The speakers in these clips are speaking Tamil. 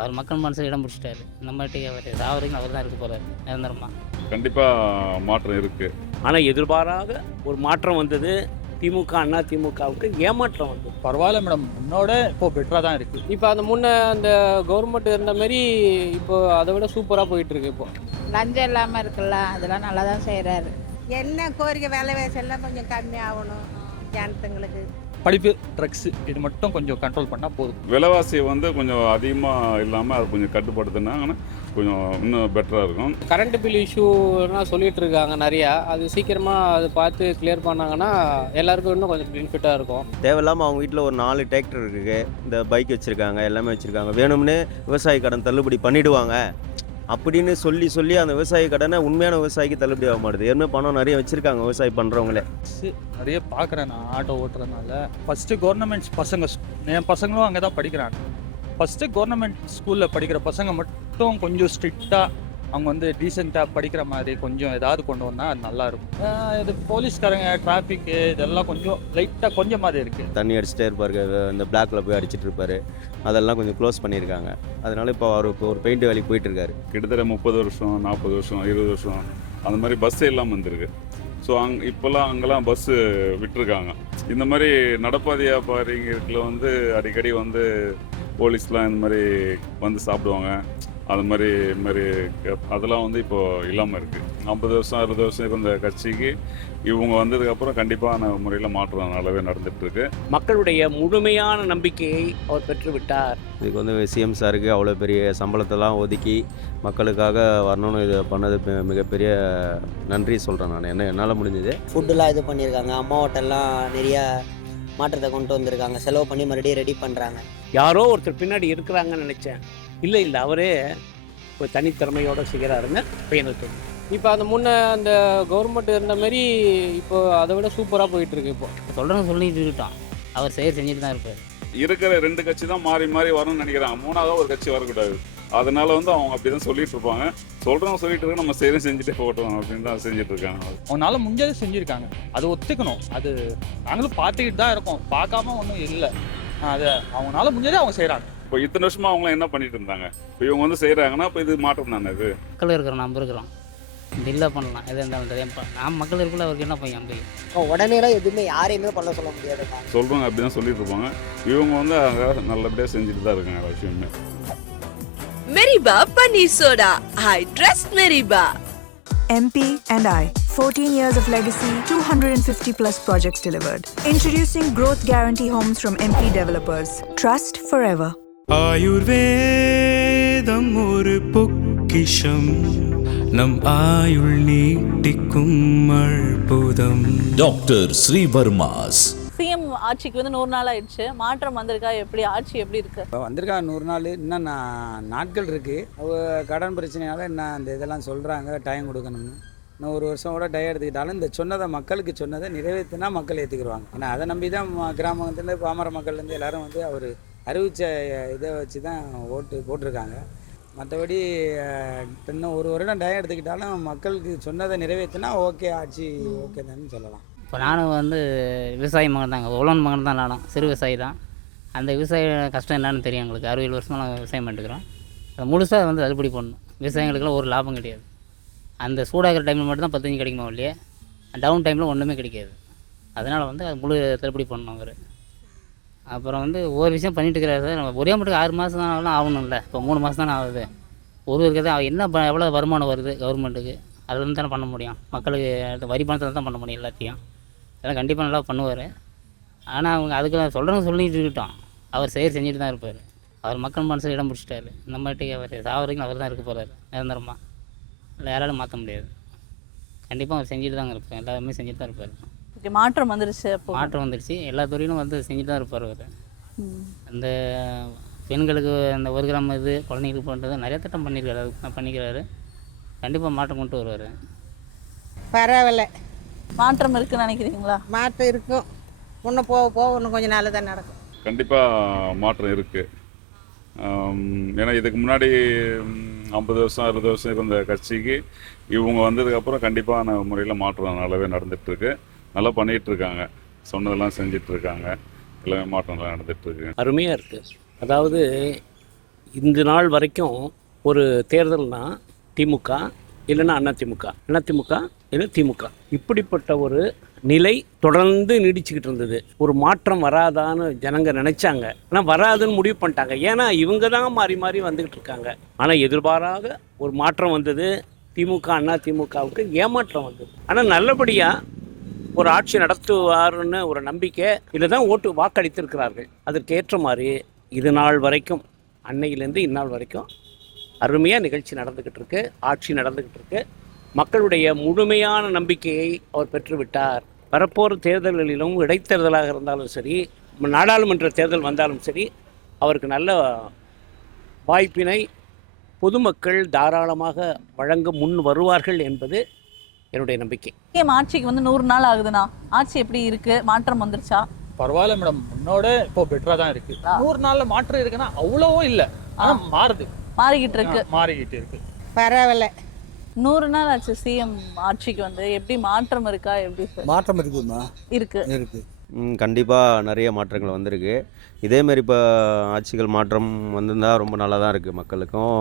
அவர் மக்கள் மனசில் இடம் பிடிச்சிட்டாரு. இந்த மாதிரி அவர் வரைக்கும் அவர் தான் இருக்க போகிறாரு நிரந்தரமாக. கண்டிப்பாக மாற்றம் இருக்குது. ஆனால் எதிர்பாராத ஒரு மாற்றம் வந்தது. திமுக அண்ணா திமுகவுக்கு ஏமாற்றம் வந்தது. பரவாயில்ல மேடம், முன்னோட இப்போ பெட்டராக தான் இருக்குது. இப்போ அந்த முன்ன அந்த கவர்மெண்ட் இருந்த மாதிரி இப்போ அதை விட சூப்பராக போயிட்டு இருக்கு. இப்போ லஞ்சம் இல்லாமல் இருக்குல்ல, அதெல்லாம் நல்லா தான் செய்கிறாரு. என்ன கோரிக்கை விலைவாசி எல்லாம் கொஞ்சம் கம்மி ஆகணும் ஜனத்துங்களுக்கு. படிப்பு, ட்ரக்ஸு இது மட்டும் கொஞ்சம் கண்ட்ரோல் பண்ணால் போதும். விலைவாசி வந்து கொஞ்சம் அதிகமாக இல்லாமல் அது கொஞ்சம் கட்டுப்படுத்தினாங்கன்னா கொஞ்சம் இன்னும் பெட்டராக இருக்கும். கரண்ட் பில் இஷ்யூலாம் சொல்லிட்டு இருக்காங்க நிறையா. அது சீக்கிரமாக அதை பார்த்து கிளியர் பண்ணாங்கன்னா எல்லாருக்கும் இன்னும் கொஞ்சம் பெனிஃபிட்டாக இருக்கும். தேவையில்லாமல் அவங்க வீட்டில் ஒரு 4 டிராக்டர் இருக்குது, இந்த பைக் வச்சுருக்காங்க, எல்லாமே வச்சுருக்காங்க. வேணும்னே விவசாய கடன் தள்ளுபடி பண்ணிவிடுவாங்க அப்படின்னு சொல்லி அந்த விவசாய கடனை உண்மையான விவசாயிக்கு தள்ளுபடி ஆக மாட்டுது. ஏற்கனவே பணம் நிறைய வச்சுருக்காங்க விவசாயம் பண்ணுறவங்களே. நிறைய பார்க்குறேன் நான் ஆட்டோ ஓட்டுறதுனால. ஃபஸ்ட்டு கவர்மெண்ட் பசங்க, என் பசங்களும் அங்கே தான் படிக்கிறாங்க. ஃபஸ்ட்டு கவர்மெண்ட் ஸ்கூலில் படிக்கிற பசங்க மட்டும் கொஞ்சம் ஸ்ட்ரிக்டாக அவங்க வந்து டீசெண்டாக படிக்கிற மாதிரி கொஞ்சம் ஏதாவது கொண்டு வந்தால் அது நல்லாயிருக்கும். இது போலீஸ்காரங்க, டிராஃபிக்கு இதெல்லாம் கொஞ்சம் லைட்டாக கொஞ்சம் மாதிரி இருக்குது. தண்ணி அடிச்சுட்டே இருப்பார், இந்த பிளாக்ல போய் அடிச்சிட்டு இருப்பார். அதெல்லாம் கொஞ்சம் க்ளோஸ் பண்ணியிருக்காங்க. அதனால இப்போ அவர் இப்போ ஒரு பெயிண்ட் வேலைக்கு போயிட்டுருக்காரு. கிட்டத்தட்ட 30 வருஷம் 40 வருஷம் 20 வருஷம் அந்த மாதிரி பஸ்ஸே இல்லாமல் வந்திருக்கு. ஸோ இப்போல்லாம் அங்கெல்லாம் பஸ்ஸு விட்டுருக்காங்க. இந்த மாதிரி நடப்பாதை வியாபாரிகளுக்குள்ள வந்து அடிக்கடி வந்து போலீஸ்லாம் இந்த மாதிரி வந்து சாப்பிடுவாங்க. அது மாதிரி அதெல்லாம் வந்து இப்போது இல்லாமல் இருக்குது. 50 வருஷம் 60 வருஷம் இருந்த கட்சிக்கு இவங்க வந்ததுக்கப்புறம் கண்டிப்பான முறையில் மாற்றம் நல்லாவே நடந்துகிட்ருக்கு. மக்களுடைய முழுமையான நம்பிக்கையை அவர் பெற்றுவிட்டார். இதுக்கு வந்து சிஎம் சாருக்கு அவ்வளோ பெரிய சம்பளத்தெல்லாம் ஒதுக்கி மக்களுக்காக வரணும்னு இது பண்ணது மிகப்பெரிய நன்றி சொல்கிறேன் நான். என்னால் முடிஞ்சது. ஃபுட்டுலாம் இது பண்ணியிருக்காங்க. அம்மா ஹோட்டல்லாம் நிறையா மாற்றத்தை கொண்டு வந்திருக்காங்க. செலவு பண்ணி மறுபடியும் ரெடி பண்ணுறாங்க. யாரோ ஒருத்தர் பின்னாடி இருக்கிறாங்கன்னு நினச்சேன். இல்லை அவரே ஒரு தனித்திறமையோடு செய்கிறாருன்னு எனக்கு. இப்போ அந்த முன்ன அந்த கவர்மெண்ட் இருந்த மாதிரி இப்போ அதை விட சூப்பராக போயிட்டு இருக்கு. இப்போ சொல்கிறேன்னு சொல்லிட்டு இருக்கட்டும், அவர் செஞ்சுட்டு தான் இருப்பார். இருக்கிற 2 கட்சி தான் மாறி மாறி வரணும்னு நினைக்கிறாங்க. 3ஆவது ஒரு கட்சி வரக்கூடாது. அதனால வந்து அவங்க அப்படி தான் சொல்லிட்டு இருப்பாங்க. சொல்கிறவங்க சொல்லிட்டு இருக்க, நம்ம செஞ்சுட்டே போகட்டும் அப்படின்னு தான் செஞ்சுட்டு இருக்காங்க. அவனால முடிஞ்சதை செஞ்சுருக்காங்க, அது ஒத்துக்கணும். அது நாங்களும் பார்த்துக்கிட்டு தான் இருக்கோம், பார்க்காம ஒன்றும் இல்லை. அதை அவங்களால முடிஞ்சதை அவங்க செய்கிறாங்க. இப்போ இத்தனை வருஷமா அவங்களாம் என்ன பண்ணிட்டு இருந்தாங்க, இப்போ இவங்க வந்து செய்கிறாங்கன்னா இப்போ இது மாற்றம் தானே. இது மக்கள் இருக்கிறோம், நம்ம இருக்கிறோம், இல்லை பண்ணலாம். எது இருந்தாலும் தெரியும். நாம் மக்கள் இருக்குள்ள அவருக்கு என்ன பையன் முடியும். உடனேலாம் எதுவுமே யாரையுமே பண்ண சொல்ல முடியாது. சொல்கிறவங்க அப்படி தான் சொல்லிட்டு இருப்பாங்க. இவங்க வந்து நல்லபடியாக செஞ்சுட்டு தான் இருக்காங்க எல்லா விஷயமே. Meriba Paneer Soda. I trust Meriba. MP and I. 14 years of legacy, 250 plus projects delivered. Introducing Growth Guarantee Homes from MP Developers. Trust forever. ஆயுர்வேதம் ஒரு பொக்கிஷம், நம் ஆயுள் நீட்டிக்கும் அற்புதம். டாக்டர் ஸ்ரீவர்மாஸ். சிஎம் ஆட்சிக்கு வந்து 100 நாள் ஆயிடுச்சு. மாற்றம் வந்திருக்கா? எப்படி ஆட்சி எப்படி இருக்கு? வந்திருக்கா 100 நாள், இன்னும் நாட்கள் இருக்குது. கடன் பிரச்சனையால என்ன அந்த இதெல்லாம் சொல்கிறாங்க, டைம் கொடுக்கணும்னு. இன்னும் 1 வருஷம் கூட டயம் எடுத்துக்கிட்டாலும் இந்த சொன்னதை மக்களுக்கு சொன்னதை நிறைவேற்றினா மக்கள் ஏற்றுக்குருவாங்க. ஏன்னா அதை நம்பி தான் கிராமத்துலேருந்து பாமர மக்கள்லேருந்து எல்லோரும் வந்து அவர் அறிவித்த இதை வச்சு தான் ஓட்டு போட்டிருக்காங்க. மற்றபடி இன்னும் 1 வருடம் டயம் எடுத்துக்கிட்டாலும் மக்களுக்கு சொன்னதை நிறைவேற்றினா ஓகே, ஆட்சி ஓகே தான் சொல்லலாம். இப்போ நானும் வந்து விவசாய மகன் தாங்க, உழவன் மகன் தான். நானும் சிறு விவசாயி தான். அந்த விவசாய கஷ்டம் என்னன்னு தெரியும் எங்களுக்கு. 60 வருஷமாக நாங்கள் விவசாயம் பண்ணிட்டுக்கிறோம். அதை முழுசாக வந்து தள்ளுபடி பண்ணணும். விவசாயிகளுக்கெல்லாம் ஒரு லாபம் கிடையாது. அந்த சூடாகிற டைமில் மட்டும் தான் 15 கிடைக்குமா இல்லையே, டவுன் டைமில் ஒன்றுமே கிடைக்காது. அதனால் வந்து அது முழு தள்ளுபடி பண்ணணும் அவர். அப்புறம் வந்து ஒவ்வொரு விஷயம் பண்ணிட்டு இருக்கிறாரு. நம்ம ஒரே மட்டும் 6 மாதம் தான் ஆகணும்ல. இப்போ 3 மாதம் தானே ஆகுது. ஒருவருக்கு தான் என்ன எவ்வளோ வருமானம் வருது கவர்மெண்ட்டுக்கு, அதுலேருந்து தானே பண்ண முடியும். மக்களுக்கு வரி பணத்தில் தான் பண்ண முடியும் எல்லாத்தையும். அதெல்லாம் கண்டிப்பாக நல்லா பண்ணுவார். ஆனால் அவங்க அதுக்கு சொல்கிறவங்க சொல்லிட்டு இருக்கட்டும், அவர் செஞ்சுட்டு தான் இருப்பார். அவர் மக்கள் மனசில் இடம் பிடிச்சிட்டாரு. இந்த மாதிரி அவர் வரைக்கும் அவர் தான் இருக்க போகிறாரு நிரந்தரமாக. இல்லை யாராலும் மாற்ற முடியாது. கண்டிப்பாக அவர் செஞ்சுட்டு தாங்க இருப்பார். எல்லாருமே செஞ்சுட்டு தான் இருப்பார். மாற்றம் வந்துருச்சு. மாற்றம் வந்துருச்சு. எல்லா துறையிலும் வந்து செஞ்சுட்டு தான் இருப்பார் அவர். அந்த பெண்களுக்கு அந்த 1 கிராம் இது குழந்தைங்களுக்கு பண்ணுறது நிறைய திட்டம் பண்ணிக்கிறாரு. கண்டிப்பாக மாற்றம் கொண்டு வருவார். பரவாயில்ல, மாற்றம் இருக்குன்னு நினைக்கிறீங்களா? மாற்றம் இருக்கும். இன்னும் போக இன்னும் கொஞ்சம் நாள் தான் நடக்கும். கண்டிப்பாக மாற்றம் இருக்குது. ஏன்னா இதுக்கு முன்னாடி 50 வருஷம் 60 வருஷம் இருந்த கட்சிக்கு இவங்க வந்ததுக்கப்புறம் கண்டிப்பான முறையில் மாற்றம் நல்லாவே நடந்துகிட்ருக்கு. நல்லா பண்ணிகிட்ருக்காங்க. சொன்னதெல்லாம் செஞ்சிட்ருக்காங்க. எல்லாமே மாற்றம் நல்லா நடந்துகிட்ருக்கு. அருமையாக இருக்குது. அதாவது இந்த நாள் வரைக்கும் ஒரு தேர்தல்னா திமுக இல்லைன்னா அதிமுக, இல்லை திமுக, இப்படிப்பட்ட ஒரு நிலை தொடர்ந்து நீடிச்சுக்கிட்டு இருந்தது. ஒரு மாற்றம் வராதான்னு ஜனங்க நினைச்சாங்க, ஆனால் வராதுன்னு முடிவு பண்ணிட்டாங்க. ஏன்னா இவங்க தான் மாறி மாறி வந்துக்கிட்டு இருக்காங்க. ஆனால் எதிர்பாராத ஒரு மாற்றம் வந்தது. திமுக அதிமுகவுக்கு ஏமாற்றம் வந்தது. ஆனால் நல்லபடியாக ஒரு ஆட்சி நடத்துவாருன்னு ஒரு நம்பிக்கை இதில் தான் வாக்களித்திருக்கிறார்கள். அதற்கேற்ற மாதிரி இது நாள் வரைக்கும், அன்னையிலேருந்து இந்நாள் வரைக்கும் அருமையாக நிகழ்ச்சி நடந்துக்கிட்டு இருக்கு, ஆட்சி நடந்துக்கிட்டு இருக்கு. மக்களுடைய முழுமையான நம்பிக்கையை அவர் பெற்றுவிட்டார். வரப்போகிற தேர்தல்களிலும், இடைத்தேர்தலாக இருந்தாலும் சரி, நாடாளுமன்ற தேர்தல் வந்தாலும் சரி, அவருக்கு நல்ல வாய்ப்பினை பொதுமக்கள் தாராளமாக வழங்க முன் வருவார்கள் என்பது என்னுடைய நம்பிக்கை. ஆட்சிக்கு வந்து 100 நாள் ஆகுதுண்ணா, ஆட்சி எப்படி இருக்கு? மாற்றம் வந்துருச்சா? பரவாயில்ல மேடம், முன்னோட இப்போ பெட்டரா தான் இருக்கு. 100 நாள்ல மாற்றம் இருக்குன்னா அவ்வளவும் இல்லை, ஆனால் மாறிக்கிட்டு இருக்கு. பரவாயில்ல. 100 நாள் ஆச்சு சிஎம் ஆட்சிக்கு வந்து, எப்படி மாற்றம் இருக்கா? எப்படி சார் மாற்றம் இருக்குதுமா? இருக்கு. கண்டிப்பாக நிறைய மாற்றங்கள் வந்திருக்கு. இதேமாரி இப்போ ஆட்சிகள் மாற்றம் வந்திருந்தால் ரொம்ப நல்லா தான் இருக்குது, மக்களுக்கும்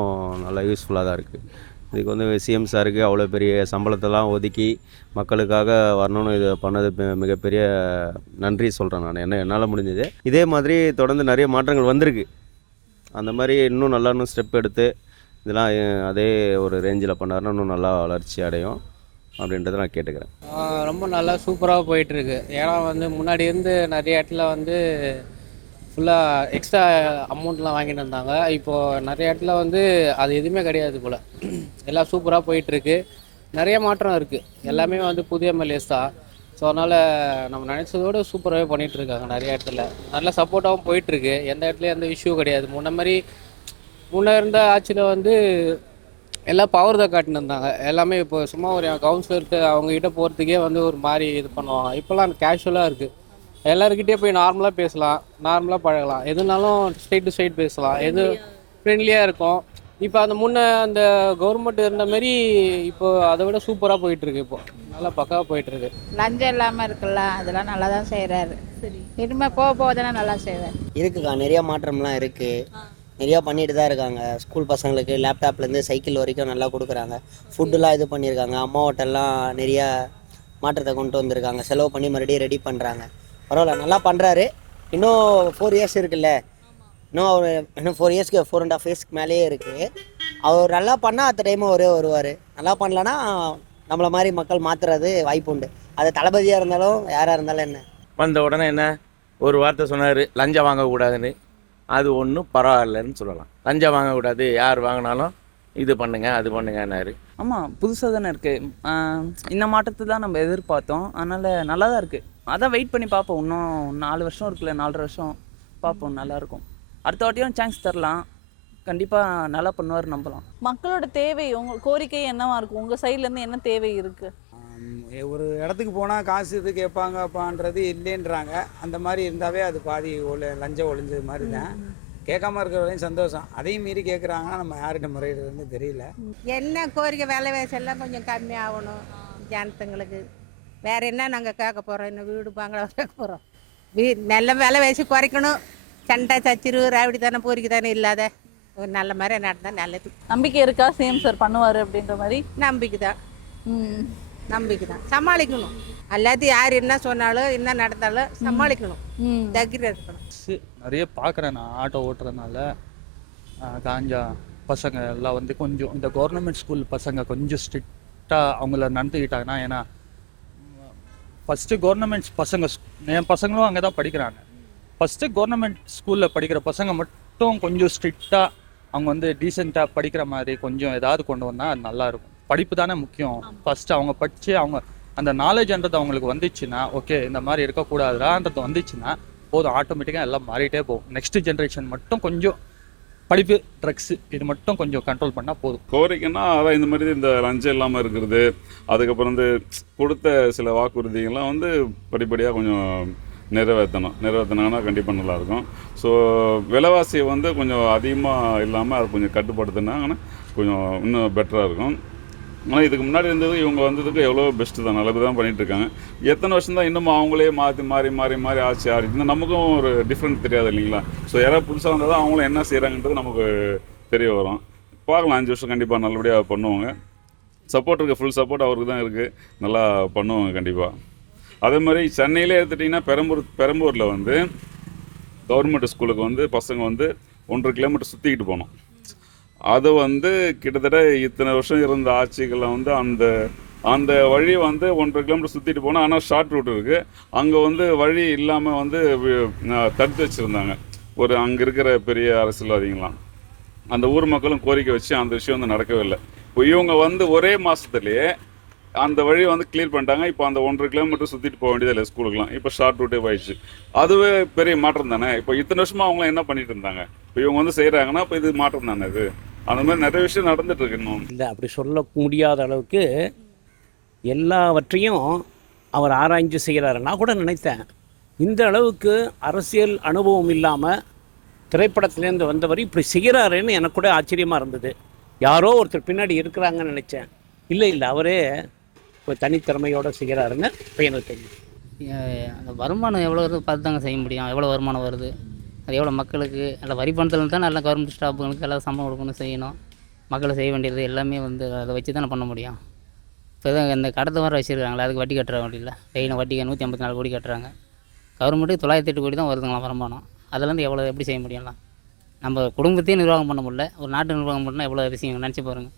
நல்லா யூஸ்ஃபுல்லாக தான் இருக்குது. இதுக்கு வந்து சிஎம் சாருக்கு அவ்வளோ பெரிய சம்பளத்தெல்லாம் ஒதுக்கி மக்களுக்காக வரணும்னு இது பண்ணது மிகப்பெரிய நன்றி சொல்கிறேன் நான். என்னால் முடிஞ்சது. இதே மாதிரி தொடர்ந்து நிறைய மாற்றங்கள் வந்திருக்கு. அந்த மாதிரி இன்னும் நல்லா ஸ்டெப் எடுத்து இதெல்லாம் அதே ஒரு ரேஞ்சில் பண்ணாருன்னா இன்னும் நல்லா வளர்ச்சி அடையும் அப்படின்றத நான் கேட்டுக்கிறேன். ரொம்ப நல்லா சூப்பராக போயிட்டுருக்கு. ஏன்னா வந்து முன்னாடி இருந்து நிறைய இடத்துல வந்து ஃபுல்லாக எக்ஸ்ட்ரா அமௌண்ட்லாம் வாங்கிட்டு இருந்தாங்க. இப்போது நிறைய இடத்துல வந்து அது எதுவுமே கிடையாது போல். எல்லாம் சூப்பராக போயிட்டுருக்கு. நிறைய மாற்றம் இருக்குது. எல்லாமே வந்து புதிய எம்எல்ஏஸ் தான். ஸோ அதனால் நம்ம நினச்சதோடு சூப்பராகவே பண்ணிகிட்ருக்காங்க. நிறைய இடத்துல நல்ல சப்போர்ட்டாகவும் போயிட்டுருக்கு. எந்த இடத்துலையும் எந்த இஷ்யூ கிடையாது. முன்னே இருந்த ஆட்சியில் வந்து எல்லாம் பவர் தான் காட்டின்னு இருந்தாங்க. எல்லாமே இப்போ சும்மா ஒரு கவுன்சிலருக்கு அவங்ககிட்ட போகிறதுக்கே வந்து ஒரு மாதிரி இது பண்ணுவாங்க. இப்போல்லாம் கேஷுவலாக இருக்குது. எல்லாருக்கிட்டே போய் நார்மலாக பேசலாம், நார்மலாக பழகலாம், எதுனாலும் ஸ்ட்ரெயிட் டு ஸ்ட்ரெயிட் பேசலாம், எது ஃப்ரெண்ட்லியாக இருக்கும். இப்போ அந்த கவர்மெண்ட் இருந்த மாரி இப்போ அதை விட சூப்பராக போயிட்டுருக்கு. இப்போ நல்லா பக்காவாக போயிட்டுருக்கு. லஞ்சம் இல்லாமல் இருக்குல்ல, அதெல்லாம் நல்லா தான் செய்கிறாரு. சரி, இனிமேல் போக தானே நல்லா செய்வார். இருக்குக்கா, நிறையா மாற்றம்லாம் இருக்குது. நிறையா பண்ணிட்டு தான் இருக்காங்க. ஸ்கூல் பசங்களுக்கு லேப்டாப்லேருந்து சைக்கிள் வரைக்கும் நல்லா கொடுக்குறாங்க. ஃபுட்டுலாம் இது பண்ணியிருக்காங்க. அம்மா ஹோட்டல்லாம் நிறையா மாற்றத்தை கொண்டு வந்திருக்காங்க. செலவு பண்ணி மறுபடியும் ரெடி பண்ணுறாங்க. பரவாயில்ல, நல்லா பண்ணுறாரு. இன்னும் 4 இயர்ஸ் இருக்குல்ல, இன்னும் 4 இயர்ஸ்க்கு 4.5 இயர்ஸ்க்கு மேலேயே இருக்குது. அவர் நல்லா பண்ணால் அத்த டைமும் வருவார். நல்லா பண்ணலன்னா நம்மளை மாதிரி மக்கள் மாற்றுறது வாய்ப்பு உண்டு. அது தளபதியாக இருந்தாலும் யாராக இருந்தாலும் என்ன. வந்த உடனே என்ன ஒரு வார்த்தை சொன்னார், லஞ்சம் வாங்கக்கூடாதுன்னு. அது ஒன்றும் பரவாயில்லன்னு சொல்லலாம். லஞ்சம் வாங்கக்கூடாது, யார் வாங்கினாலும் இது பண்ணுங்க அது பண்ணுங்கன்னாரு. ஆமாம், புதுசாக தானே இருக்குது. இந்த மாற்றத்தை தான் நம்ம எதிர்பார்த்தோம். அதனால் நல்லா தான் இருக்குது. அதான் வெயிட் பண்ணி பார்ப்போம். இன்னும் 4 வருஷம் இருக்குல்ல, 4.5 வருஷம் பார்ப்போம். நல்லாயிருக்கும். அடுத்த வாட்டியும் சான்ஸ் தரலாம். கண்டிப்பாக நல்லா பண்ணுவார், நம்பலாம். மக்களோட தேவை, உங்கள் கோரிக்கை என்னவா இருக்கும்? உங்கள் சைட்லேருந்து என்ன தேவை இருக்குது? ஒரு இடத்துக்கு போனால் காசு இது கேட்பாங்கப்பான்றது இல்லைன்றாங்க. அந்த மாதிரி இருந்தாவே அது பாதி லஞ்சம் ஒழிஞ்சது மாதிரி தான். கேட்காம இருக்கிற வரையும் சந்தோஷம். அதையும் மீறி கேட்குறாங்கன்னா நம்ம யார்கிட்ட முறையிடுறதுன்னு தெரியல. என்ன கோரிக்கை, விலைவாசி எல்லாம் கொஞ்சம் கம்மியாகணும் ஜனத்துங்களுக்கு. வேறு என்ன நாங்கள் கேட்க போகிறோம்? இன்னும் வீடு பாங்களா கேட்க போகிறோம். நல்ல விலைவாசி குறைக்கணும். சண்டை சச்சிரு ராவடி தானே போரிக்கு தானே இல்லாத ஒரு நல்ல மாதிரி நடந்தால் நல்லது. நம்பிக்கை இருக்கா சிஎம் சார் பண்ணுவார் அப்படின்ற மாதிரி? நம்பிக்கை தான். சமாளிக்கணும். எல்லாத்தையும் யார் என்ன சொன்னாலும் என்ன நடந்தாலும் சமாளிக்கணும். தகிர இருக்கணும். நிறைய பார்க்குறேன் நான். ஆட்டோ ஓட்டுறதுனால காஞ்சா பசங்க எல்லாம் வந்து கொஞ்சம் இந்த கவர்மெண்ட் ஸ்கூல் பசங்க கொஞ்சம் ஸ்ட்ரிக்டாக அவங்கள நடந்துக்கிட்டாங்கன்னா. ஏன்னா ஃபஸ்ட்டு கவர்மெண்ட் பசங்க, என் பசங்களும் அங்கே தான் படிக்கிறாங்க. ஃபஸ்ட்டு கவர்மெண்ட் ஸ்கூலில் படிக்கிற பசங்க மட்டும் கொஞ்சம் ஸ்ட்ரிக்டாக அவங்க வந்து டீசெண்டாக படிக்கிற மாதிரி கொஞ்சம் ஏதாவது கொண்டு வந்தால் அது நல்லாயிருக்கும். படிப்பு தானே முக்கியம். ஃபஸ்ட்டு அவங்க படித்து அவங்க அந்த நாலேஜ்ன்றது அவங்களுக்கு வந்துச்சுன்னா, ஓகே இந்த மாதிரி இருக்கக்கூடாதுன்றது வந்துச்சுன்னா போதும், ஆட்டோமேட்டிக்காக எல்லாம் மாறிட்டே போகும். நெக்ஸ்ட் ஜென்ரேஷன் மட்டும் கொஞ்சம் படிப்பு, ட்ரக்ஸு இது மட்டும் கொஞ்சம் கண்ட்ரோல் பண்ணால் போதும். கோரிக்கைன்னா அதான் இந்த மாதிரி இந்த லஞ்சம் இல்லாமல் இருக்கிறது, அதுக்கப்புறம் வந்து கொடுத்த சில வாக்குறுதிகள்லாம் வந்து படிப்படியாக கொஞ்சம் நிறைவேற்றினாங்கன்னா கண்டிப்பாக நல்லாயிருக்கும். ஸோ விலைவாசியை வந்து கொஞ்சம் அதிகமாக இல்லாமல் அதை கொஞ்சம் கட்டுப்படுத்தினாங்கன்னா கொஞ்சம் இன்னும் பெட்டராக இருக்கும். ஆனால் இதுக்கு முன்னாடி இருந்தது இவங்க வந்ததுக்கு எவ்வளோ பெஸ்ட்டு தான், நல்லது தான் பண்ணிகிட்டு இருக்காங்க. எத்தனை வருஷம் தான் இன்னும் அவங்களே மாறி ஆட்சி ஆடிட்டு நமக்கும் ஒரு டிஃப்ரெண்ட் தெரியாது இல்லைங்களா? ஸோ யாராவது புதுசாக வந்தால் தான் அவங்களும் என்ன செய்கிறாங்கன்றது நமக்கு தெரிய வரும். பார்க்கலாம், 5 வருஷம் கண்டிப்பாக நல்லபடியாக பண்ணுவாங்க. சப்போர்ட் இருக்குது, ஃபுல் சப்போர்ட் அவருக்கு தான் இருக்குது, நல்லா பண்ணுவாங்க கண்டிப்பாக. அதே மாதிரி சென்னையிலே எடுத்துட்டிங்கன்னா பெரம்பூரில் வந்து கவர்மெண்ட் ஸ்கூலுக்கு வந்து பசங்க வந்து 1.5 கிலோமீட்டர் சுற்றிக்கிட்டு போனோம். அது வந்து கிட்டத்தட்ட இத்தனை வருஷம் இருந்த ஆட்சிகளில் வந்து அந்த வழி வந்து 1.5 கிலோமீட்டர் சுற்றிட்டு போனால், ஆனால் ஷார்ட் ரூட் இருக்குது. அங்கே வந்து வழி இல்லாமல் வந்து தடுத்து வச்சுருந்தாங்க ஒரு அங்கே இருக்கிற பெரிய அரசியல்வாதிகளாம். அந்த ஊர் மக்களும் கோரிக்கை வச்சு அந்த விஷயம் வந்து நடக்கவே இல்லை. இப்போ இவங்க வந்து ஒரே மாதத்துலேயே அந்த வழியை வந்து கிளியர் பண்ணிட்டாங்க. இப்போ அந்த 1.5 கிலோமீட்டர் சுற்றிட்டு போக வேண்டியது இல்லை ஸ்கூலுக்குலாம், இப்போ ஷார்ட் ரூட்டே போயிடுச்சு. அதுவே பெரிய மாற்றம் தானே. இப்போ இத்தனை வருஷமாக அவங்களாம் என்ன பண்ணிட்டு இருந்தாங்க, இப்போ இவங்க வந்து செய்கிறாங்கன்னா இப்போ இது மாற்றம் தானே. இது அந்த மாதிரி நிறைய விஷயம் நடந்துட்டு இருக்கு. இன்னும் இல்லை, அப்படி சொல்ல முடியாத அளவுக்கு எல்லாவற்றையும் அவர் ஆராய்ஞ்சு செய்கிறாரு. நான் கூட நினைத்தேன், இந்த அளவுக்கு அரசியல் அனுபவம் இல்லாமல் திரைப்படத்துலேருந்து வந்தவர் இப்படி செய்கிறாருன்னு எனக்கு கூட ஆச்சரியமாக இருந்தது. யாரோ ஒருத்தர் பின்னாடி இருக்கிறாங்கன்னு நினச்சேன். இல்லை, அவரே ஒரு தனித்திறமையோடு செய்கிறாருன்னு இப்போ எனக்கு தெரியும். அந்த வருமானம் எவ்வளோ வருது பார்த்து தாங்க செய்ய முடியும். எவ்வளோ வருமானம் வருது, அது எவ்வளோ மக்களுக்கு நல்லா வரி பணத்தில் தான் நல்லா கவர்மெண்ட் ஸ்டாஃபுங்களுக்கு எல்லாம் சம்பளம் கொடுக்கணும், செய்யணும். மக்களை செய்ய வேண்டியது எல்லாமே வந்து அதை வச்சு தானே பண்ண முடியும். இப்போ தான் இந்த கடத்தை வர வச்சுருக்காங்களே, அதுக்கு வட்டி கட்டுற வேண்டியதில்லை. டெய்லியும் வட்டிக்கு 154 கோடி கட்டுறாங்க. கவர்மெண்ட்டுக்கு 908 கோடி தான் வருதுங்களாம் வருமானம். அதுலேருந்து எவ்வளோ எப்படி செய்ய முடியும்லாம்? நம்ம குடும்பத்தையும் நிர்வாகம் பண்ண முடியல, ஒரு நாட்டு நிர்வாகம் பண்ணால் எவ்வளோ விஷயம் நினச்சி பாருங்கள்.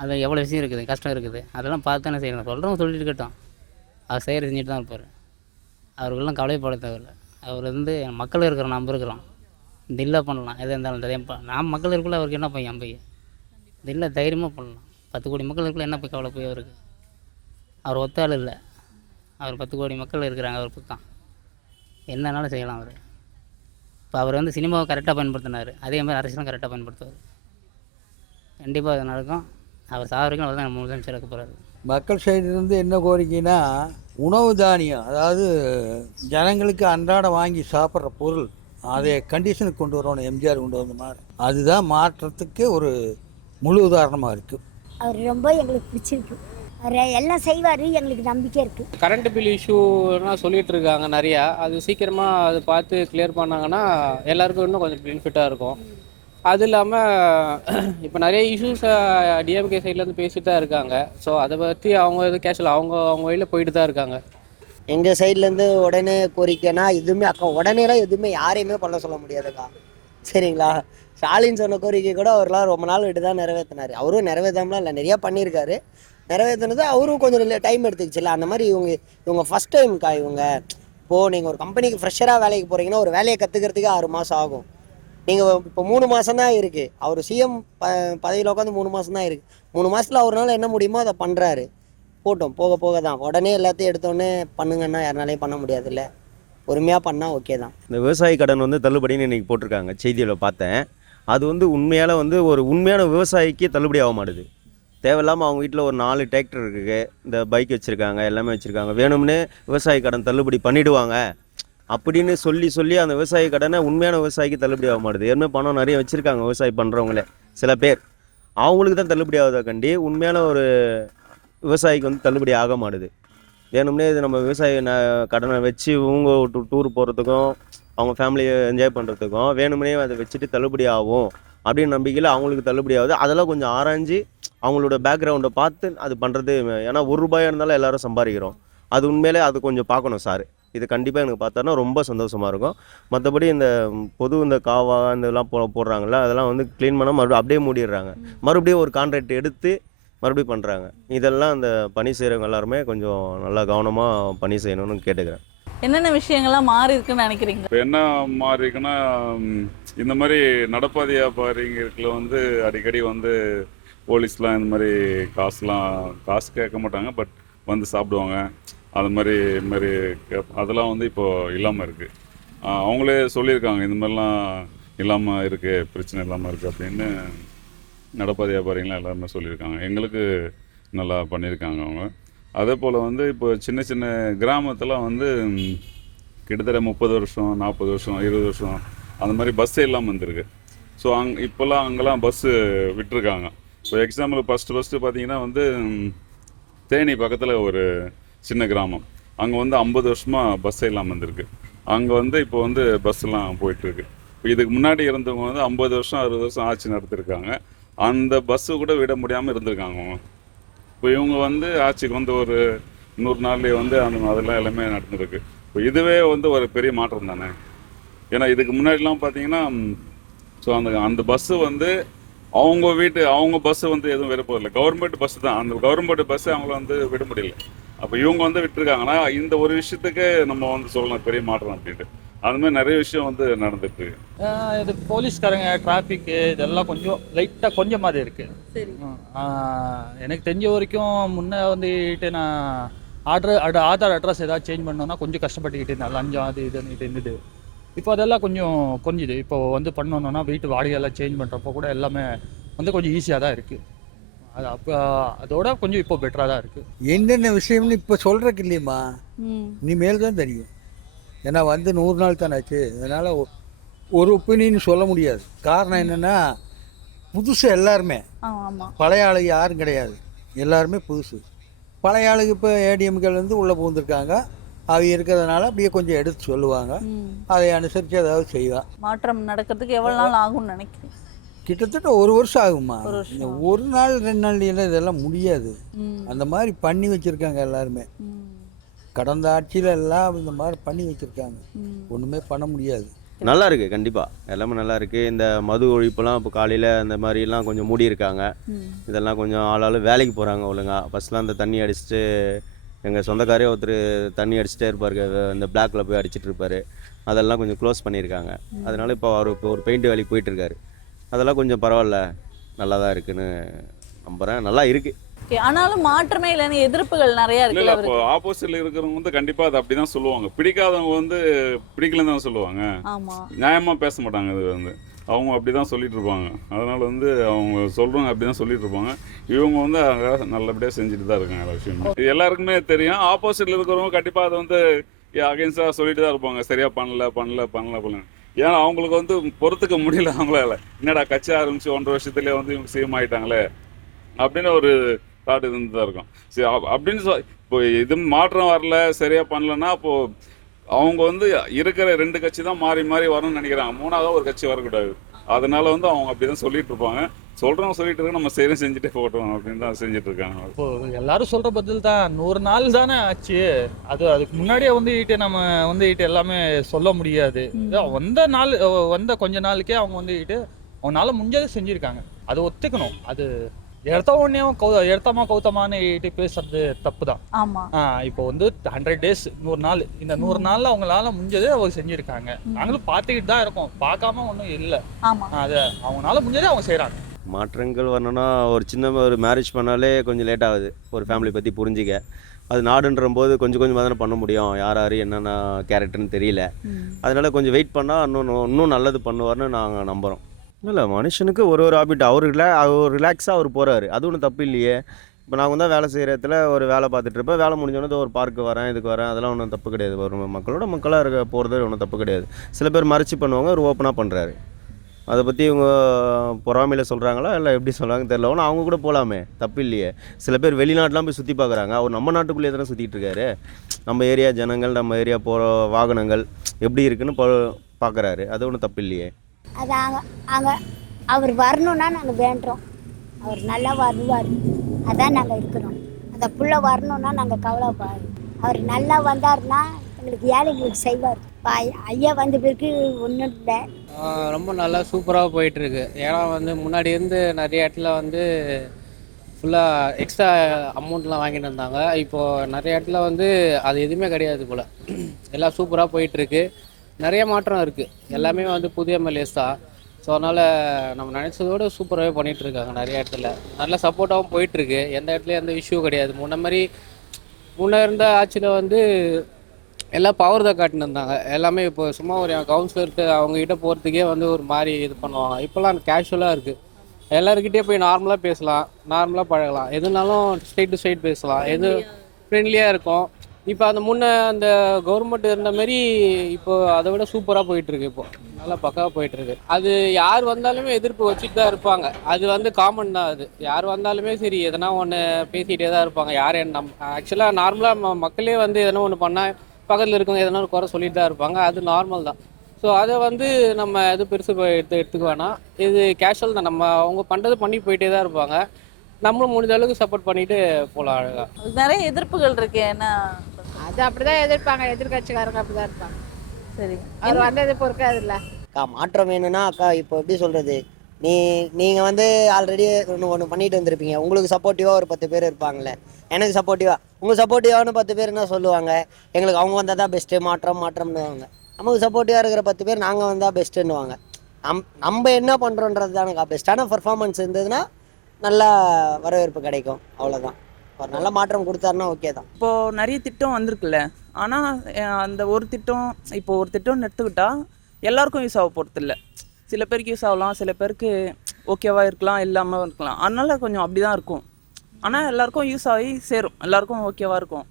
அதில் எவ்வளோ விஷயம் இருக்குது, கஷ்டம் இருக்குது. அதெல்லாம் பார்த்து தானே செய்யணும். சொல்கிறவங்க சொல்லிட்டு இருக்கட்டும், அவர் செய்கிற செஞ்சுட்டு தான் இருப்பார். அவர்களெல்லாம் கவலைப்பட தேவையில்லை. அவர் வந்து மக்கள் இருக்கிறோம், நம்ம இருக்கிறோம், தில்லா பண்ணலாம். எதாக இருந்தாலும் நாம் மக்கள் இருக்குள்ள அவருக்கு என்ன பையன் பையன் தில்லா தைரியமாக பண்ணலாம். 10 கோடி மக்கள் இருக்குள்ள என்ன போய் கவலை போய் அவருக்கு? அவர் ஒத்தாள் இல்லை, அவர் 10 கோடி மக்கள் இருக்கிறாங்க அவர் பக்கம், என்னன்னாலும் செய்யலாம் அவர். இப்போ அவர் வந்து சினிமாவை கரெக்டாக பயன்படுத்தினார், அதே மாதிரி அரசியலும் கரெக்டாக பயன்படுத்துவார். கண்டிப்பாக அது நடக்கும். அவர் சாவரைக்கும் அவர் தான் நம்ம முதலமைச்சர் இருக்க போகிறாரு. மக்கள் சைடிலிருந்து என்ன கோரிக்கைன்னா, உணவு தானியம், அதாவது ஜனங்களுக்கு அன்றாட வாங்கி சாப்பிட்ற பொருள், அதை கண்டிஷனுக்கு கொண்டு வரணும். எம்ஜிஆர் கொண்டு வந்த மாதிரி அதுதான் மாற்றத்துக்கு ஒரு முழு உதாரணமாக இருக்குது. அவர் ரொம்ப எங்களுக்கு பிடிச்சிருக்கு, அவர் எல்லாம் செய்வார், எங்களுக்கு நம்பிக்கை இருக்குது. கரண்ட் பில் இஷ்யூலாம் சொல்லிகிட்டு இருக்காங்க நிறையா. அது சீக்கிரமாக அதை பார்த்து கிளியர் பண்ணாங்கன்னா எல்லாருக்கும் இன்னும் கொஞ்சம் பெனிஃபிட்டாக இருக்கும். அது இல்லாமல் இப்போ நிறைய இஷ்யூஸ் டிஎம்கே சைட்லேருந்து பேசிட்டு தான் இருக்காங்க. ஸோ அதை பற்றி அவங்க இது கேஷுவல் அவங்க வழியில் போயிட்டு தான் இருக்காங்க. எங்கள் சைட்லேருந்து உடனே கோரிக்கைனா எதுவுமே உடனேலாம் எதுவுமே யாரையுமே பண்ண சொல்ல முடியாதுக்கா, சரிங்களா? ஸ்டாலின் சொன்ன கோரிக்கை கூட அவர்லாம் ரொம்ப நாள் விட்டு தான் நிறைவேற்றினார். அவரும் நிறைவேற்றாமலாம் இல்லை, நிறையா பண்ணியிருக்காரு. நிறைவேற்றினது அவரும் கொஞ்சம் டைம் எடுத்துக்கிச்சுல்ல. அந்த மாதிரி இவங்க ஃபஸ்ட் டைம்க்கா. இவங்க இப்போது நீங்கள் ஒரு கம்பெனிக்கு ஃப்ரெஷராக வேலைக்கு போகிறீங்கன்னா ஒரு வேலையை கற்றுக்கிறதுக்கு 6 மாதம் ஆகும். நீங்கள் இப்போ 3 மாதம் தான் இருக்குது. அவர் சிஎம் பதவியில் உட்காந்து 3 மாதம் தான் இருக்குது. 3 மாதத்தில் அவரால் என்ன முடியுமோ அதை பண்ணுறாரு. போட்டோம், போக போக தான். உடனே எல்லாத்தையும் எடுத்தோடனே பண்ணுங்கன்னா யாருனாலையும் பண்ண முடியாதுல்ல. பொறுமையாக பண்ணால் ஓகே தான். இந்த விவசாய கடன் வந்து தள்ளுபடின்னு இன்றைக்கி போட்டிருக்காங்க, செய்தியில் பார்த்தேன். அது வந்து உண்மையால் வந்து ஒரு உண்மையான விவசாயிக்கு தள்ளுபடி ஆக மாட்டுது. தேவையில்லாமல் அவங்க வீட்டில் ஒரு 4 டிராக்டர் இருக்குது, இந்த பைக் வச்சுருக்காங்க, எல்லாமே வச்சுருக்காங்க, வேணும்னே விவசாய கடன் தள்ளுபடி பண்ணிவிடுவாங்க அப்படின்னு சொல்லி அந்த விவசாய கடனை உண்மையான விவசாயிக்கு தள்ளுபடி ஆக மாட்டுது. ஏற்கனவே பணம் நிறைய வச்சுருக்காங்க விவசாயம் பண்ணுறவங்களே சில பேர், அவங்களுக்கு தான் தள்ளுபடி ஆகுதா கண்டி உண்மையான ஒரு விவசாயிக்கு வந்து தள்ளுபடி ஆக மாட்டுது. வேணும்னே இது நம்ம விவசாய கடனை வச்சு இவங்க டூர் போகிறதுக்கும் அவங்க ஃபேமிலியை என்ஜாய் பண்ணுறதுக்கும் வேணும்னே அதை வச்சுட்டு தள்ளுபடி ஆகும் அப்படின்னு நம்பிக்கையில் அவங்களுக்கு தள்ளுபடி ஆகுது. அதெல்லாம் கொஞ்சம் ஆராய்ஞ்சு அவங்களோட பேக்ரவுண்டை பார்த்து அது பண்ணுறது. ஏன்னா ₹1 இருந்தாலும் எல்லோரும் சம்பாதிக்கிறோம். அது உண்மையிலே அது கொஞ்சம் பார்க்கணும் சார். இது கண்டிப்பாக எனக்கு பார்த்தாருன்னா ரொம்ப சந்தோஷமாக இருக்கும். மற்றபடி இந்த இந்த காவா இதெல்லாம் போடுறாங்கல்ல, அதெல்லாம் வந்து க்ளீன் பண்ணால் மறுபடியும் அப்படியே மூடிடுறாங்க. மறுபடியும் ஒரு கான்ட்ராக்ட் எடுத்து மறுபடியும் பண்ணுறாங்க. இதெல்லாம் அந்த பணி செய்கிறவங்க எல்லாருமே கொஞ்சம் நல்லா கவனமாக பணி செய்யணும்னு கேட்டுக்கிறேன். என்னென்ன விஷயங்கள்லாம் மாறி இருக்குன்னு நினைக்கிறீங்க? இப்போ என்ன மாறி இருக்குன்னா, இந்த மாதிரி நடப்பாதை வியாபாரிங்களுக்குள்ள வந்து அடிக்கடி வந்து போலீஸ்லாம் இந்த மாதிரி காசு கேட்க மாட்டாங்க, பட் வந்து சாப்பிடுவாங்க. அது மாதிரி அதெல்லாம் வந்து இப்போது இல்லாமல் இருக்குது. அவங்களே சொல்லியிருக்காங்க, இந்த மாதிரிலாம் இல்லாமல் இருக்குது, பிரச்சனை இல்லாமல் இருக்குது அப்படின்னு நடப்பாதை வியாபாரிகள்லாம் எல்லாருமே சொல்லியிருக்காங்க. எங்களுக்கு நல்லா பண்ணியிருக்காங்க அவங்க. அதே போல் வந்து இப்போ சின்ன சின்ன கிராமத்தில் வந்து கிட்டத்தட்ட 30 வருஷம் 40 வருஷம் 20 வருஷம் அந்த மாதிரி பஸ்ஸே இல்லாமல் வந்துருக்கு. ஸோ இப்போல்லாம் அங்கெல்லாம் பஸ்ஸு விட்டுருக்காங்க. இப்போ எக்ஸாம்பிள் ஃபஸ்ட்டு பார்த்தீங்கன்னா வந்து தேனி பக்கத்தில் ஒரு சின்ன கிராமம். அங்கே வந்து 50 வருஷமாக பஸ் இல்லாமல் வந்திருக்கு. அங்கே வந்து இப்போ வந்து பஸ்ஸெல்லாம் போயிட்டுருக்கு. இப்போ இதுக்கு முன்னாடி இருந்தவங்க வந்து 50 வருஷம் 60 வருஷம் ஆட்சி நடத்திருக்காங்க. அந்த பஸ்ஸு கூட விட முடியாமல் இருந்திருக்காங்க அவங்க. இப்போ இவங்க வந்து ஆட்சிக்கு வந்து ஒரு 100 நாள்லேயே வந்து அதெல்லாம் எல்லாமே நடந்திருக்கு. இப்போ இதுவே வந்து ஒரு பெரிய மாற்றம் தானே. ஏன்னா இதுக்கு முன்னாடிலாம் பார்த்தீங்கன்னா ஸோ அந்த பஸ்ஸு வந்து அவங்க பஸ்ஸு வந்து எதுவும் விட போதில்லை. கவர்மெண்ட் பஸ்ஸு தான். அந்த கவர்மெண்ட் பஸ்ஸு அவங்கள வந்து விட முடியல. அப்போ இவங்க வந்து விட்டுருக்காங்கன்னா இந்த ஒரு விஷயத்துக்கு நம்ம வந்து சொல்லலாம் பெரிய மாற்றம் அப்படின்ட்டு. அது மாதிரி நிறைய விஷயம் வந்து நடந்துட்டு இருக்கு. இது போலீஸ்காரங்க டிராஃபிக்கு இதெல்லாம் கொஞ்சம் லைட்டாக கொஞ்சம் மாதிரி இருக்குது. சரி. எனக்கு தெரிஞ்ச வரைக்கும் முன்னே வந்துட்டு நான் ஆதார் அட்ரஸ் ஏதாவது சேஞ்ச் பண்ணோன்னா கொஞ்சம் கஷ்டப்பட்டுக்கிட்டு இருந்தேன். லஞ்சம் அது இதுன்னு இருந்தது. இப்போ அதெல்லாம் கொஞ்சம் கொஞ்சிது. இப்போ வந்து பண்ணணுன்னா வீட்டு வாடகையெல்லாம் சேஞ்ச் பண்ணுறப்போ கூட எல்லாமே வந்து கொஞ்சம் ஈஸியாக தான் இருக்குது. அது அப்போ அதோட கொஞ்சம் இப்போ பெட்டராக தான் இருக்குது. என்னென்ன விஷயம்னு இப்போ சொல்கிறக்கு இல்லையம்மா, இனிமேல் தான் தெரியும். ஏன்னா வந்து 100 நாள் தானே ஆச்சு. அதனால் ஒரு ஒப்பீனியன் சொல்ல முடியாது. காரணம் என்னென்னா புதுசு எல்லாருமே. பழைய ஆளுங்க யாரும் கிடையாது, எல்லாருமே புதுசு. பழைய ஆளுங்க இப்போ ஏடிஎம்கள் வந்து உள்ளே புகுந்துருக்காங்க. அவங்க இருக்கிறதுனால அப்படியே கொஞ்சம் எடுத்து சொல்லுவாங்க. அதை அனுசரித்து ஏதாவது செய்வான். மாற்றம் நடக்கிறதுக்கு எவ்வளோ நாள் ஆகும்னு நினைக்கிறேன்? கிட்டத்தட்ட 1 வருஷம் ஆகுமா. ஒரு நாள் 2 நாள் இதெல்லாம் முடியாது. அந்த மாதிரி பண்ணி வச்சுருக்காங்க எல்லாருமே. கடந்த ஆட்சியில் எல்லாம் இந்த மாதிரி பண்ணி வச்சுருக்காங்க. ஒன்றுமே பண்ண முடியாது. நல்லா இருக்குது, கண்டிப்பாக எல்லாமே நல்லா இருக்குது. இந்த மது ஒழிப்புலாம் இப்போ காலையில் அந்த மாதிரிலாம் கொஞ்சம் மூடி இருக்காங்க. இதெல்லாம் கொஞ்சம் ஆளாலும் வேலைக்கு போகிறாங்க ஒழுங்காக. ஃபஸ்ட்லாம் அந்த தண்ணி அடிச்சுட்டு எங்கள் சொந்தக்காரே ஒருத்தர் தண்ணி அடிச்சுட்டே இருப்பார், இந்த பிளாக்கில் போய் அடிச்சுட்டு இருப்பார். அதெல்லாம் கொஞ்சம் க்ளோஸ் பண்ணியிருக்காங்க. அதனால இப்போ அவர் இப்போ ஒரு பெயிண்ட் வேலைக்கு போயிட்டுருக்காரு. அதெல்லாம் கொஞ்சம் பரவாயில்ல, நல்லா தான் இருக்குன்னு நம்புகிறேன். நல்லா இருக்குது. ஆனாலும் மாற்றமே இல்லைன்னு எதிர்ப்புகள் நிறையா இல்லை. இப்போ ஆப்போசிட்ல இருக்கிறவங்க வந்து கண்டிப்பாக அது அப்படி தான் சொல்லுவாங்க. பிடிக்காதவங்க வந்து பிடிக்கலன்னு தான் சொல்லுவாங்க. நியாயமாக பேச மாட்டாங்க. இது வந்து அவங்க அப்படி தான் சொல்லிட்டு இருப்பாங்க. அதனால் வந்து அவங்க சொல்கிறவங்க அப்படி தான் சொல்லிட்டு இருப்பாங்க. இவங்க வந்து நல்லபடியாக செஞ்சுட்டு தான் இருக்காங்க எல்லா விஷயமும். இது எல்லாருக்குமே தெரியும். ஆப்போசிட்டில் இருக்கிறவங்க கண்டிப்பாக அதை வந்து அகெயின்ஸ்டாக சொல்லிட்டு தான் இருப்பாங்க. சரியாக பண்ணல. ஏன்னா அவங்களுக்கு வந்து பொறுத்துக்க முடியல அவங்களால. என்னடா கட்சி ஆரம்பித்து 1.5 வருஷத்துலேயே வந்து இவங்க சிஎம் ஆகிட்டாங்களே அப்படின்னு ஒரு தாட் இருந்து தான் இருக்கும். சரி அப்படின்னு இப்போ இது மாற்றம் வரல, சரியாக பண்ணலன்னா அப்போது அவங்க வந்து இருக்கிற 2 கட்சி தான் மாறி வரணும்னு நினைக்கிறாங்க. 3ஆவது ஒரு கட்சி வரக்கூடாது. அதனால வந்து அவங்க அப்படி தான் சொல்லிட்டு இருப்பாங்க. சொல்கிறவங்க சொல்லிட்டு இருக்க, நம்ம செஞ்சுட்டே போட்டோம் அப்படின்னு தான் செஞ்சுட்டு இருக்காங்க. இப்போ எல்லாரும் சொல்கிற பதில் தான் 100 நாள் தானே ஆச்சு. அதுக்கு முன்னாடியே வந்துட்டு நம்ம வந்துட்டு எல்லாமே சொல்ல முடியாது. வந்த கொஞ்ச நாளுக்கே அவங்க வந்துட்டு அவங்களால முடிஞ்சதை செஞ்சுருக்காங்க. அதை ஒத்துக்கணும். அது எடுத்தமா கௌத்தமானு பேசுறது தப்பு தான். இப்போ வந்து 100 days 100 நாள். இந்த 100 நாள்ல அவங்களால முடிஞ்சதை அவங்க செஞ்சிருக்காங்க. நாங்களும் பார்த்துக்கிட்டு தான் இருக்கோம், பார்க்காம ஒன்றும் இல்லை. அதை அவங்களால முடிஞ்சதை அவங்க செய்கிறாங்க. மாற்றங்கள் வரணும்னா ஒரு சின்ன ஒரு மேரேஜ் பண்ணாலே கொஞ்சம் லேட் ஆகுது ஒரு ஃபேமிலி பற்றி புரிஞ்சிக்க. அது நாடுன்ற போது கொஞ்சம் கொஞ்சமாக தானே பண்ண முடியும். யார் என்னென்ன கேரக்டர்னு தெரியல. அதனால் கொஞ்சம் வெயிட் பண்ணால் இன்னும் நல்லது பண்ணுவார்னு நாங்கள் நம்புகிறோம். இல்லை, மனுஷனுக்கு ஒரு ஹாபிட். அவர் ரிலாக்ஸாக அவர் போகிறாரு, அது ஒன்றும் தப்பு இல்லையே. இப்போ நான் தான் வேலை செய்கிற இடத்துல ஒரு வேலை பார்த்துட்டு இருப்பேன். வேலை முடிஞ்சோடனே ஒரு பார்க்கு வரேன், இதுக்கு வரேன், அதெல்லாம் ஒன்றும் தப்பு கிடையாது. ஒரு மக்களாக போகிறது ஒன்றும் தப்பு கிடையாது. சில பேர் மறைச்சி பண்ணுவாங்க, ஒரு ஓப்பனாக பண்ணுறாரு. அதை பற்றி இவங்க பொறாமையில் சொல்கிறாங்களா இல்லை எப்படி சொல்கிறாங்க தெரியல. ஆனால் அவங்க கூட போகலாமே, தப்பு இல்லையே. சில பேர் வெளிநாட்டெலாம் போய் சுற்றி பார்க்குறாங்க. அவர் நம்ம நாட்டுக்குள்ளேயே தானே சுற்றிட்டு இருக்காரு. நம்ம ஏரியா ஜனங்கள், நம்ம ஏரியா போகிற வாகனங்கள் எப்படி இருக்குன்னு பார்க்குறாரு. அது ஒன்றும் தப்பு இல்லையே. அது அங்கே அவர் வரணுன்னா நாங்கள் வேண்டுறோம். அவர் நல்லா வருவார், அதான் நாங்கள் இருக்கிறோம். அந்த புள்ள வரணுன்னா நாங்கள் கவலைப்பாரு. அவர் நல்லா வந்தார்னா எங்களுக்கு ஏழைங்களுக்கு செய்வார். ஐயா வந்த பிறகு ஒன்றும் இல்லை, ரொம்ப நல்லா சூப்பராக போயிட்டுருக்கு. ஏன்னா வந்து முன்னாடி இருந்து நிறைய இடத்துல வந்து ஃபுல்லாக எக்ஸ்ட்ரா அமௌண்ட்லாம் வாங்கிட்டு இருந்தாங்க. இப்போது நிறைய இடத்துல வந்து அது எதுவுமே கிடையாது போல். எல்லாம் சூப்பராக போயிட்டுருக்கு. நிறைய மாற்றம் இருக்குது. எல்லாமே வந்து புதிய எம்எல்ஏஸ் தான். ஸோ அதனால் நம்ம நினச்சதோடு சூப்பராகவே பண்ணிகிட்ருக்காங்க. நிறைய இடத்துல நல்ல சப்போர்ட்டாகவும் போயிட்டுருக்கு. எந்த இடத்துலையும் எந்த இஷ்யூ கிடையாது. முன்னே இருந்த ஆட்சியில் வந்து எல்லாம் பவர் தான் காட்டின்னு இருந்தாங்க. எல்லாமே இப்போ சும்மா ஒரு கவுன்சிலருக்கு அவங்ககிட்ட போகிறதுக்கே வந்து ஒரு மாதிரி இது பண்ணுவாங்க. இப்போல்லாம் கேஷுவலாக இருக்குது. எல்லாருக்கிட்டே போய் நார்மலாக பேசலாம், நார்மலாக பழகலாம். எதுனாலும் ஸ்ட்ரெயிட் டு ஸ்ட்ரெயிட் பேசலாம். எது ஃப்ரெண்ட்லியாக இருக்கும். இப்போ அந்த முன்ன அந்த கவர்மெண்ட் இருந்த மாதிரி இப்போ அதை விட சூப்பராக போயிட்டுருக்கு. இப்போ நல்லா பக்காவாக போயிட்டுருக்கு. அது யார் வந்தாலுமே எதிர்ப்பு வச்சுட்டு தான் இருப்பாங்க. அது வந்து காமன் தான். அது யார் வந்தாலுமே சரி எதனா ஒன்று பேசிகிட்டே தான் இருப்பாங்க. யார் என்ன ஆக்சுவலாக நார்மலாக மக்களே வந்து எதனா ஒன்று பண்ணால் பக்கத்தில் இருக்கவங்க எதனா ஒரு குறை சொல்லிட்டு தான் இருப்பாங்க. அது நார்மல் தான். ஸோ அதை வந்து நம்ம எது பெருசு எடுத்துக்க வேணாம். இது கேஷுவல் தான். நம்ம அவங்க பண்ணுறது பண்ணி போயிட்டே தான் இருப்பாங்க. நம்மளும் முடிஞ்ச அளவுக்கு சப்போர்ட் பண்ணிட்டு போகலாம் அழகாக. அதுக்கு நிறைய எதிர்ப்புகள் இருக்கு. என்ன அது அப்படிதான் எதிர்ப்பாங்க, எதிர்கட்சிக்காரங்க அப்படிதான் இருப்பாங்க. சரி, அவர் வந்தது பொறுக்காது இல்லை. அக்கா மாற்றம் வேணும்னா அக்கா இப்போ எப்படி சொல்கிறது, நீங்கள் வந்து ஆல்ரெடி ஒன்று பண்ணிட்டு வந்திருப்பீங்க. உங்களுக்கு சப்போர்ட்டிவாக ஒரு 10 பேர் இருப்பாங்களே, எனக்கு சப்போர்ட்டிவாக உங்களுக்கு சப்போர்ட்டிவானு 10 பேர் என்ன சொல்லுவாங்க, எங்களுக்கு அவங்க வந்தால் தான் பெஸ்ட்டு, மாற்றம்னுவாங்க. நமக்கு சப்போர்ட்டிவாக இருக்கிற 10 பேர் நாங்கள் வந்தால் பெஸ்ட்டுன்னுவாங்க. நம்ம என்ன பண்ணுறோன்றது தானக்கா. பெஸ்ட்டான பர்ஃபார்மன்ஸ் இருந்ததுன்னா நல்லா வரவேற்பு கிடைக்கும். அவ்வளோதான். ஒரு நல்ல மாற்றம் கொடுத்தாருன்னா ஓகே தான். இப்போது நிறைய திட்டம் வந்திருக்குல்ல, ஆனால் அந்த ஒரு திட்டம் இப்போ ஒரு திட்டம்னு எடுத்துக்கிட்டா எல்லாருக்கும் யூஸ் ஆக போகிறது இல்லை. சில பேருக்கு யூஸ் ஆகலாம், சில பேருக்கு ஓகேவா இருக்கலாம், இல்லாமல் இருக்கலாம். அதனால கொஞ்சம் அப்படி தான் இருக்கும். ஆனால் எல்லாருக்கும் யூஸ் ஆகி சேரும், எல்லாருக்கும் ஓகேவா இருக்கும்.